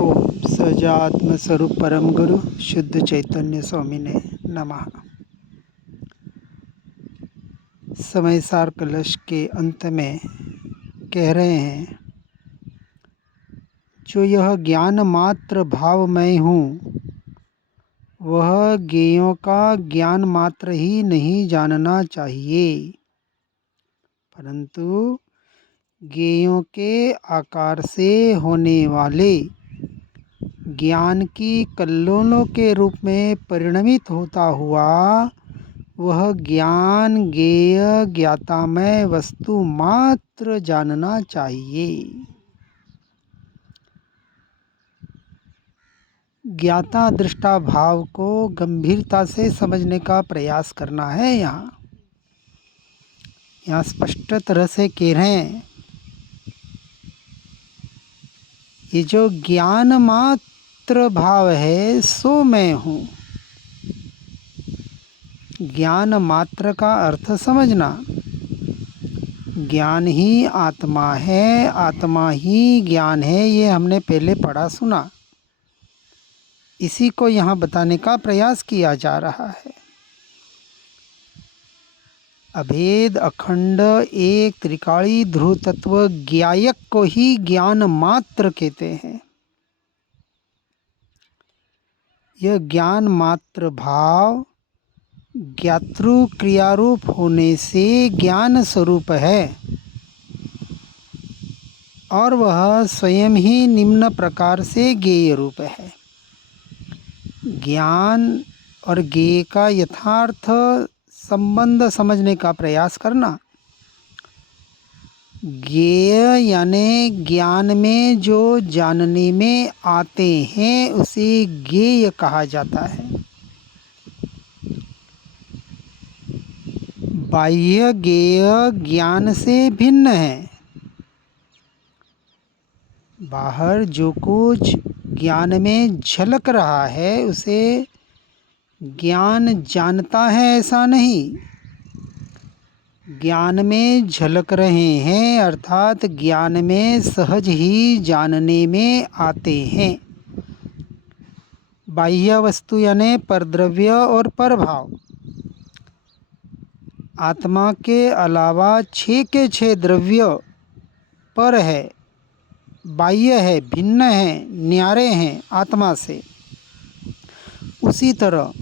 ओम सजात्म स्वरूप परम गुरु शुद्ध चैतन्य स्वामी ने नमः। समय सार कलश के अंत में कह रहे हैं, जो यह ज्ञान मात्र भाव मैं हूँ, वह ज्ञेयों का ज्ञान मात्र ही नहीं जानना चाहिए, परंतु ज्ञेयों के आकार से होने वाले ज्ञान की कल्लोलों के रूप में परिणमित होता हुआ वह ज्ञान ज्ञेय ज्ञातामय वस्तु मात्र जानना चाहिए। ज्ञाता दृष्टा भाव को गंभीरता से समझने का प्रयास करना है। यहाँ स्पष्ट तरह से कह रहे हैं, ये जो ज्ञान मात्र भाव है सो मैं हूँ। ज्ञान मात्र का अर्थ समझना, ज्ञान ही आत्मा है, आत्मा ही ज्ञान है, ये हमने पहले पढ़ा सुना। इसी को यहाँ बताने का प्रयास किया जा रहा है। अभेद अखंड एक त्रिकाली ध्रुव तत्व ज्ञायक को ही ज्ञान मात्र कहते हैं। यह ज्ञान मात्र भाव ज्ञातृ क्रियारूप होने से ज्ञान स्वरूप है और वह स्वयं ही निम्न प्रकार से ज्ञेय रूप है। ज्ञान और ज्ञेय का यथार्थ संबंध समझने का प्रयास करना। ज्ञेय यानी ज्ञान में जो जानने में आते हैं उसे ज्ञेय कहा जाता है। बाह्य ज्ञेय ज्ञान से भिन्न है। बाहर जो कुछ ज्ञान में झलक रहा है उसे ज्ञान जानता है ऐसा नहीं। ज्ञान में झलक रहे हैं अर्थात ज्ञान में सहज ही जानने में आते हैं। बाह्य वस्तु यानी परद्रव्य और परभाव। आत्मा के अलावा 6 के 6 द्रव्य पर है, बाह्य है, भिन्न है, न्यारे हैं आत्मा से। उसी तरह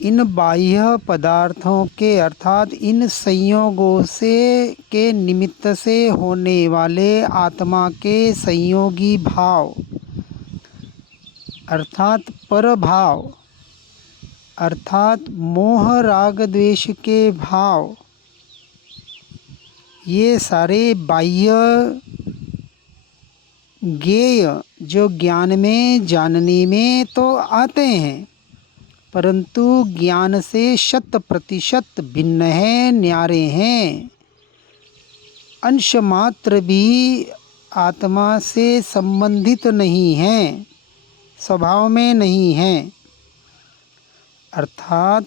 इन बाह्य पदार्थों के अर्थात इन संयोगों से के निमित्त से होने वाले आत्मा के संयोगी भाव अर्थात परभाव अर्थात मोह राग द्वेष के भाव, ये सारे बाह्य ज्ञेय जो ज्ञान में जानने में तो आते हैं परंतु ज्ञान से 100% भिन्न है, न्यारे हैं। अंश मात्र भी आत्मा से संबंधित नहीं हैं, स्वभाव में नहीं हैं, अर्थात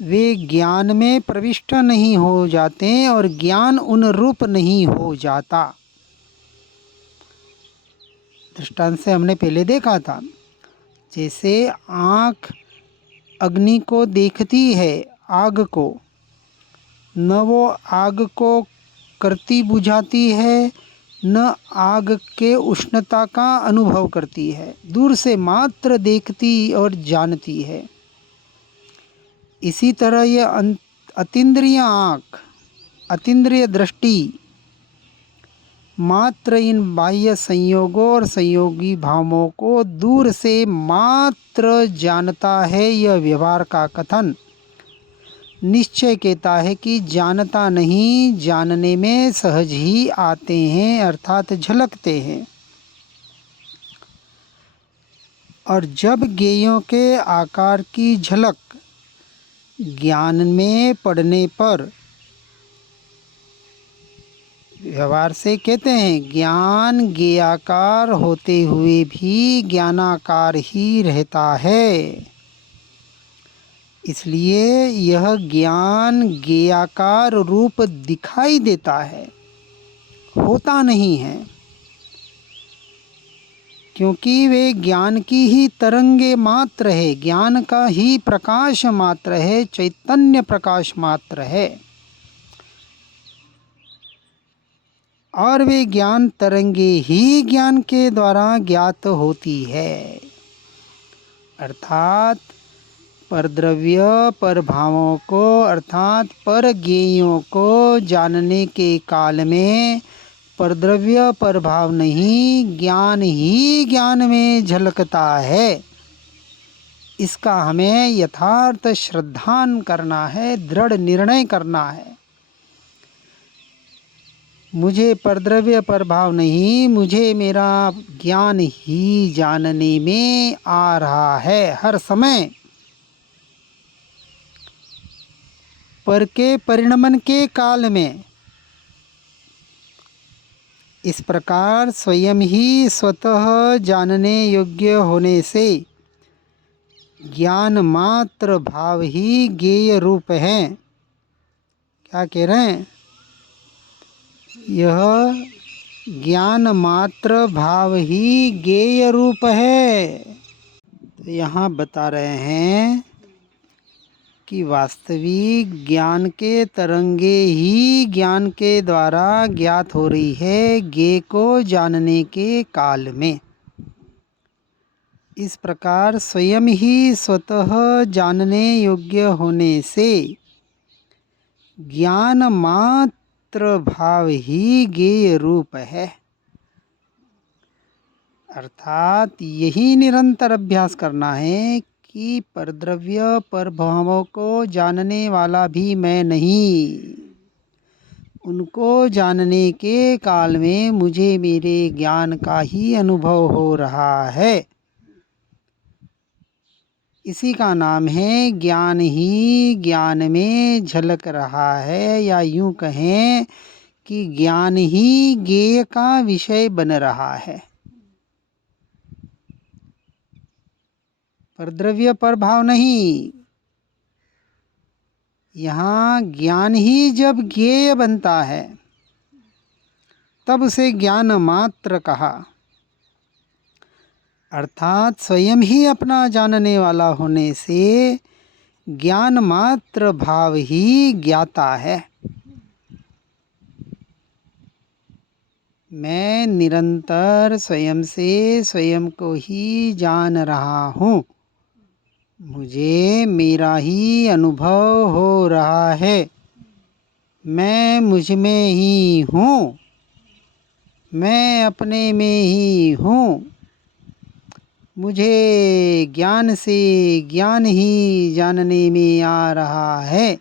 वे ज्ञान में प्रविष्ट नहीं हो जाते और ज्ञान उन रूप नहीं हो जाता। दृष्टांत से हमने पहले देखा था, जैसे आँख अग्नि को देखती है, आग को, न वो आग को करती बुझाती है न आग के उष्णता का अनुभव करती है, दूर से मात्र देखती और जानती है। इसी तरह यह अतीन्द्रिय आँख, अतीन्द्रिय दृष्टि मात्र इन बाह्य संयोगों और संयोगी भावों को दूर से मात्र जानता है। यह व्यवहार का कथन निश्चय कहता है कि जानता नहीं, जानने में सहज ही आते हैं अर्थात झलकते हैं। और जब ज्ञेयों के आकार की झलक ज्ञान में पड़ने पर व्यवहार से कहते हैं, ज्ञान ज्ञेयाकार होते हुए भी ज्ञानाकार ही रहता है। इसलिए यह ज्ञान ज्ञेयाकार रूप दिखाई देता है, होता नहीं है। क्योंकि वे ज्ञान की ही तरंगे मात्र है, ज्ञान का ही प्रकाश मात्र है, चैतन्य प्रकाश मात्र है। और वे ज्ञान तरंगे ही ज्ञान के द्वारा ज्ञात होती है। अर्थात परद्रव्य पर भावों को अर्थात पर ज्ञेयों को जानने के काल में परद्रव्य पर भाव नहीं, ज्ञान ही ज्ञान में झलकता है। इसका हमें यथार्थ श्रद्धान करना है, दृढ़ निर्णय करना है। मुझे परद्रव्य पर भाव नहीं, मुझे मेरा ज्ञान ही जानने में आ रहा है हर समय। पर के परिणमन के काल में इस प्रकार स्वयं ही स्वतः जानने योग्य होने से ज्ञान मात्र भाव ही ज्ञेय रूप है। क्या कह रहे हैं? यह ज्ञान मात्र भाव ही ज्ञेय रूप है। तो यहाँ बता रहे हैं कि वास्तविक ज्ञान के तरंगे ही ज्ञान के द्वारा ज्ञात हो रही है ज्ञेय को जानने के काल में। इस प्रकार स्वयं ही स्वतः जानने योग्य होने से ज्ञान मात्र भाव ही ज्ञेय रूप है। अर्थात यही निरंतर अभ्यास करना है कि परद्रव्य पर भावों को जानने वाला भी मैं नहीं। उनको जानने के काल में मुझे मेरे ज्ञान का ही अनुभव हो रहा है। इसी का नाम है ज्ञान ही ज्ञान में झलक रहा है, या यूं कहें कि ज्ञान ही ज्ञेय का विषय बन रहा है। परद्रव्य पर भाव नहीं, यहाँ ज्ञान ही जब ज्ञेय बनता है तब उसे ज्ञान मात्र कहा। अर्थात स्वयं ही अपना जानने वाला होने से ज्ञान मात्र भाव ही ज्ञाता है। मैं निरंतर स्वयं से स्वयं को ही जान रहा हूँ, मुझे मेरा ही अनुभव हो रहा है। मैं मुझ में ही हूँ, मैं अपने में ही हूँ। मुझे ज्ञान से ज्ञान ही जानने में आ रहा है,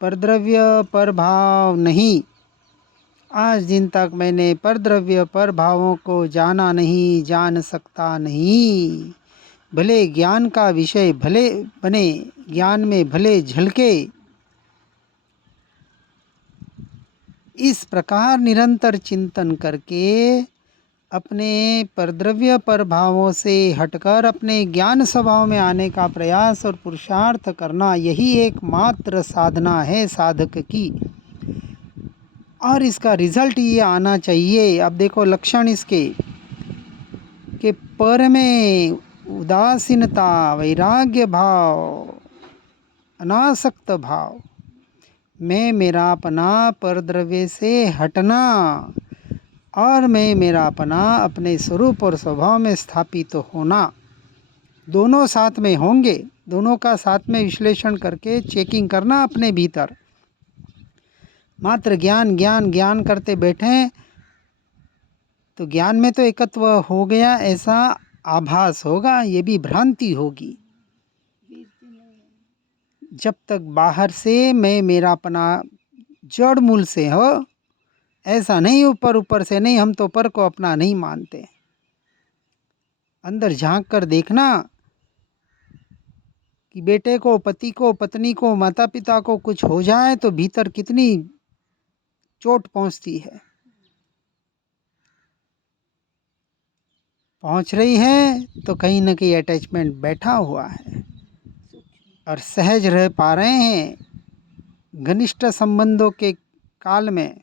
परद्रव्य पर भाव नहीं। आज दिन तक मैंने परद्रव्य पर भावों को जाना नहीं, जान सकता नहीं। भले ज्ञान का विषय भले बने, ज्ञान में भले झलके। इस प्रकार निरंतर चिंतन करके अपने परद्रव्य पर भावों से हटकर अपने ज्ञान स्वभाव में आने का प्रयास और पुरुषार्थ करना, यही एकमात्र साधना है साधक की। और इसका रिजल्ट ये आना चाहिए। अब देखो लक्षण इसके कि पर में उदासीनता, वैराग्य भाव, अनासक्त भाव, मैं मेरापना परद्रव्य से हटना, और मैं मेरापना अपने स्वरूप और स्वभाव में स्थापित होना, दोनों साथ में होंगे। दोनों का साथ में विश्लेषण करके चेकिंग करना अपने भीतर। मात्र ज्ञान ज्ञान ज्ञान करते बैठें तो ज्ञान में तो एकत्व हो गया ऐसा आभास होगा, ये भी भ्रांति होगी। जब तक बाहर से मैं मेरापना जड़ मूल से हो, ऐसा नहीं ऊपर ऊपर से नहीं, हम तो पर को अपना नहीं मानते। अंदर झांक कर देखना कि बेटे को, पति को, पत्नी को, माता पिता को कुछ हो जाए तो भीतर कितनी चोट पहुंचती है। पहुंच रही है तो कहीं न कहीं अटैचमेंट बैठा हुआ है, और सहज रह पा रहे हैं घनिष्ठ संबंधों के काल में,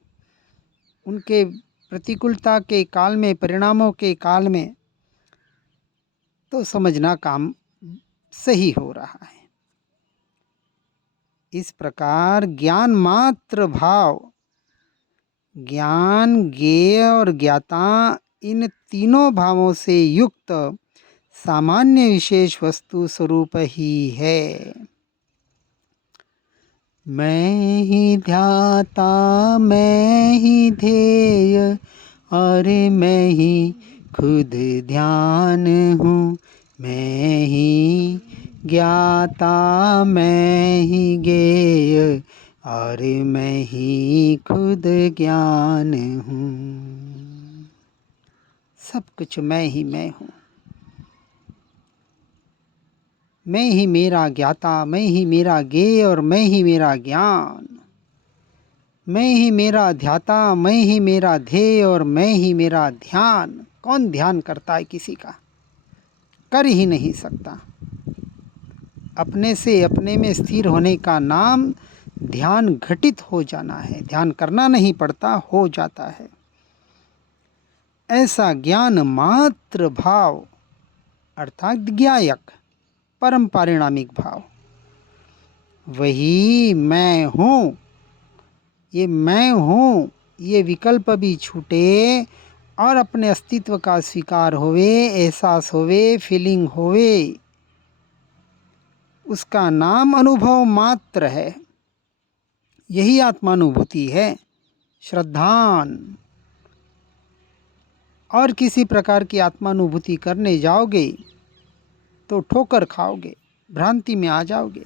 उनके प्रतिकूलता के काल में, परिणामों के काल में तो समझना काम सही हो रहा है। इस प्रकार ज्ञान मात्र भाव, ज्ञान, ज्ञेय और ज्ञाता, इन तीनों भावों से युक्त सामान्य विशेष वस्तु स्वरूप ही है। मैं ही ध्याता, मैं ही ध्येय, और मैं ही खुद ध्यान हूँ। मैं ही ज्ञाता, मैं ही ज्ञेय, और मैं ही खुद ज्ञान हूँ। सब कुछ मैं ही मैं हूँ। मैं ही मेरा ज्ञाता, मैं ही मेरा ज्ञेय, और मैं ही मेरा ज्ञान। मैं ही मेरा ध्याता, मैं ही मेरा ध्येय, और मैं ही मेरा ध्यान। कौन ध्यान करता है किसी का? कर ही नहीं सकता। अपने से अपने में स्थिर होने का नाम ध्यान घटित हो जाना है। ध्यान करना नहीं पड़ता, हो जाता है। ऐसा ज्ञान मात्र भाव अर्थात ज्ञायक, परम पारिणामिक भाव, वही मैं हूँ। ये मैं हूँ, ये विकल्प भी छूटे और अपने अस्तित्व का स्वीकार होवे, एहसास होवे, फीलिंग होवे, उसका नाम अनुभव मात्र है। यही आत्मानुभूति है। श्रद्धान और किसी प्रकार की आत्मानुभूति करने जाओगे तो ठोकर खाओगे, भ्रांति में आ जाओगे।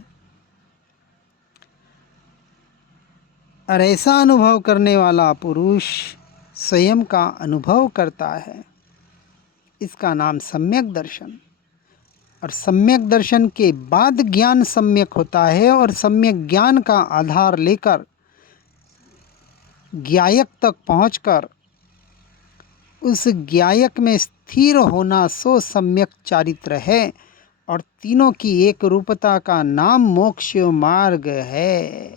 और ऐसा अनुभव करने वाला पुरुष स्वयं का अनुभव करता है। इसका नाम सम्यक दर्शन। और सम्यक दर्शन के बाद ज्ञान सम्यक होता है, और सम्यक ज्ञान का आधार लेकर ज्ञायक तक पहुंचकर उस ज्ञायक में स्थिर होना सो सम्यक चारित्र है। और तीनों की एक रूपता का नाम मोक्ष मार्ग है।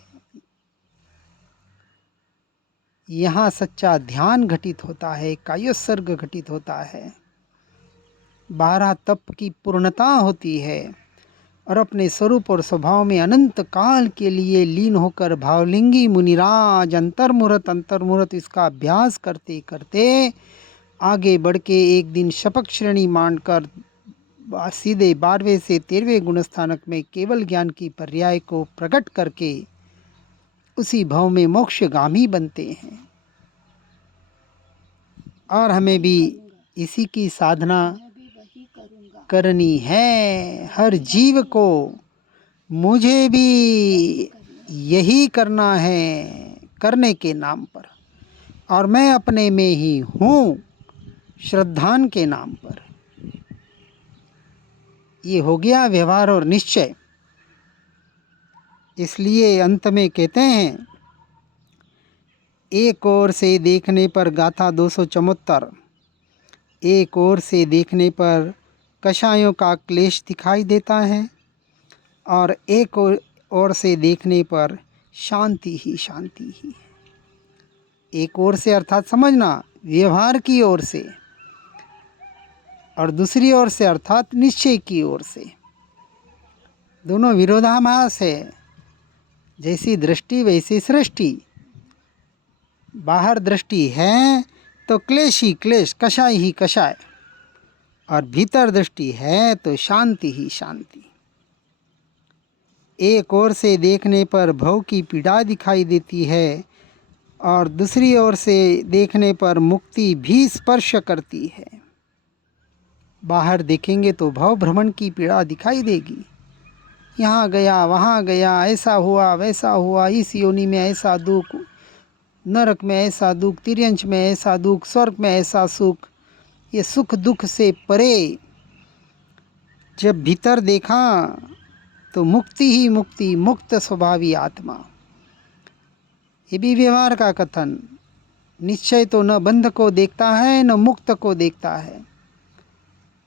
यहाँ सच्चा ध्यान घटित होता है, कायोत्सर्ग घटित होता है, 12 तप की पूर्णता होती है, और अपने स्वरूप और स्वभाव में अनंत काल के लिए लीन होकर भावलिंगी मुनिराज अंतर्मुहूर्त इसका अभ्यास करते करते आगे बढ़ के एक दिन शपथ श्रेणी मानकर सीधे 12वें से 13वें गुणस्थानक में केवल ज्ञान की पर्याय को प्रकट करके उसी भाव में मोक्षगामी बनते हैं। और हमें भी इसी की साधना करनी है। हर जीव को मुझे भी यही करना है, करने के नाम पर। और मैं अपने में ही हूँ, श्रद्धान के नाम पर। ये हो गया व्यवहार और निश्चय। इसलिए अंत में कहते हैं, एक ओर से देखने पर गाथा 274, एक ओर से देखने पर कषायों का क्लेश दिखाई देता है, और एक ओर से देखने पर शांति ही शांति ही। एक ओर से अर्थात समझना व्यवहार की ओर से, और दूसरी ओर से अर्थात निश्चय की ओर से। दोनों विरोधाभास है। जैसी दृष्टि वैसी सृष्टि। बाहर दृष्टि है तो क्लेश ही क्लेश, कषाय ही कषाय, और भीतर दृष्टि है तो शांति ही शांति। एक ओर से देखने पर भव की पीड़ा दिखाई देती है, और दूसरी ओर से देखने पर मुक्ति भी स्पर्श करती है। बाहर देखेंगे तो भव भ्रमण की पीड़ा दिखाई देगी। यहाँ गया, वहाँ गया, ऐसा हुआ, वैसा हुआ, इस योनि में ऐसा दुख, नरक में ऐसा दुख, तिर्यंच में ऐसा दुख, स्वर्ग में ऐसा सुख। ये सुख दुख से परे जब भीतर देखा तो मुक्ति ही मुक्ति, मुक्त स्वभावी आत्मा। ये भी व्यवहार का कथन। निश्चय तो न बंध को देखता है न मुक्त को देखता है।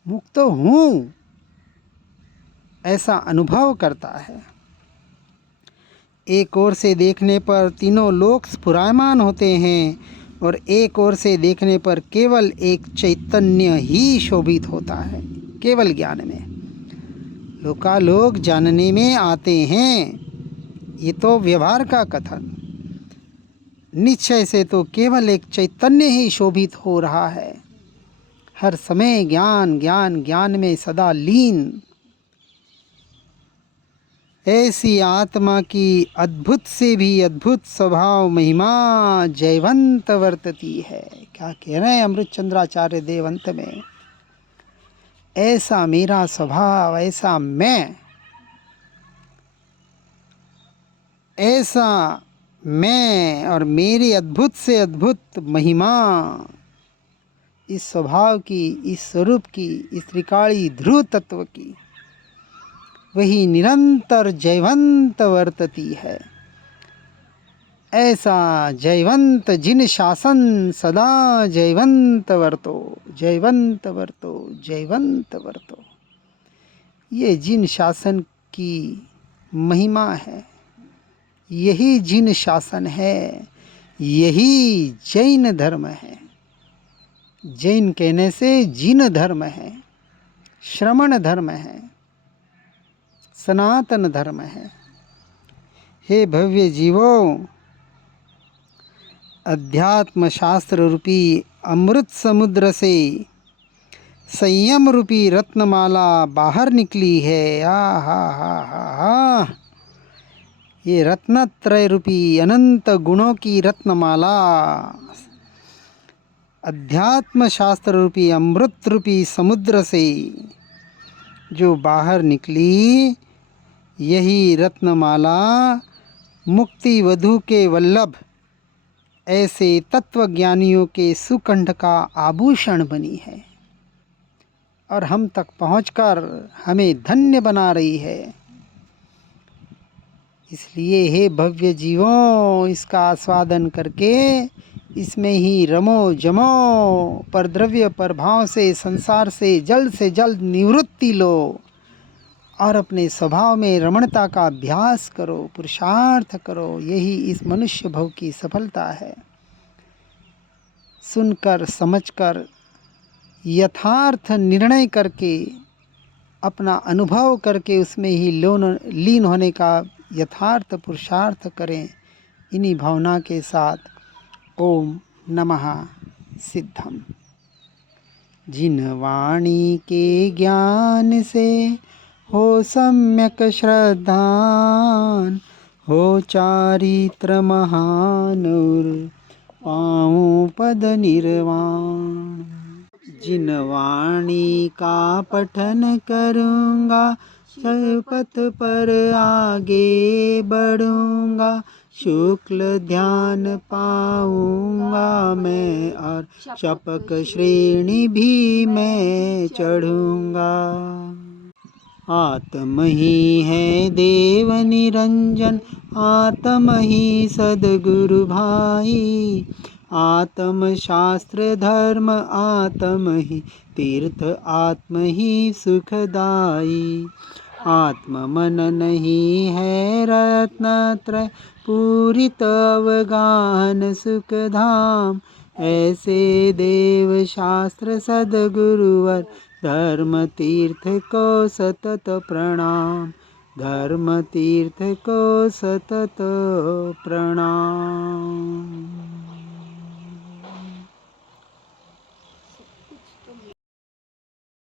मुक्त हूँ ऐसा अनुभव करता है। एक ओर से देखने पर तीनों लोक स्फुरायमान होते हैं, और एक ओर से देखने पर केवल एक चैतन्य ही शोभित होता है। केवल ज्ञान में। लोकालोक जानने में आते हैं, ये तो व्यवहार का कथन। निश्चय से तो केवल एक चैतन्य ही शोभित हो रहा है, हर समय ज्ञान ज्ञान ज्ञान में सदा लीन। ऐसी आत्मा की अद्भुत से भी अद्भुत स्वभाव महिमा जयवंत वर्तती है। क्या कह रहे हैं अमृत चंद्राचार्य देव अंत में? ऐसा मेरा स्वभाव, ऐसा मैं, ऐसा मैं और मेरी अद्भुत से अद्भुत महिमा, इस स्वभाव की, इस स्वरूप की, इस त्रिकाली ध्रुव तत्व की, वही निरंतर जयवंत वर्तती है। ऐसा जयवंत जिन शासन सदा जयवंत वर्तो, जयवंत वर्तो, जयवंत वर्तो। ये जिन शासन की महिमा है, यही जिन शासन है, यही जैन धर्म है। जैन कहने से जिन धर्म है, श्रमण धर्म है, सनातन धर्म है। हे भव्य जीवों, अध्यात्म शास्त्र रूपी अमृत समुद्र से संयम रूपी रत्नमाला बाहर निकली है। हा। ये रत्नत्रय रूपी अनंत गुणों की रत्नमाला, अध्यात्म शास्त्र रूपी अमृत रूपी समुद्र से जो बाहर निकली, यही रत्नमाला मुक्ति वधु के वल्लभ ऐसे तत्वज्ञानियों के सुकंठ का आभूषण बनी है और हम तक पहुंचकर हमें धन्य बना रही है। इसलिए हे भव्य जीवों, इसका आस्वादन करके इसमें ही रमो जमो, पर द्रव्य पर भाव से संसार से जल्द निवृत्ति लो और अपने स्वभाव में रमणता का अभ्यास करो, पुरुषार्थ करो। यही इस मनुष्य भव की सफलता है। सुनकर समझकर यथार्थ निर्णय करके, अपना अनुभव करके उसमें ही लीन होने का यथार्थ पुरुषार्थ करें। इन्हीं भावना के साथ ओम नमः सिद्धम। जिन वाणी के ज्ञान से हो सम्यक श्रद्धान, हो चारित्र महानुर पाऊँ पद निर्वाण। जिन वाणी का पठन करूँगा, पथ पर आगे बढ़ूँगा, शुक्ल ध्यान पाऊँगा मैं और शपक श्रेणी भी मैं चढ़ूँगा। आत्म ही है देव निरंजन, आत्म ही सदगुरु भाई, आत्म शास्त्र धर्म आत्म ही तीर्थ, आत्म ही सुखदाई। आत्म मन नहीं है रत्नत्रय, पूरित अवगाहन सुख धाम। ऐसे देव शास्त्र सदगुरुवर, धर्म तीर्थ को सतत प्रणाम, धर्म तीर्थ को सतत प्रणाम।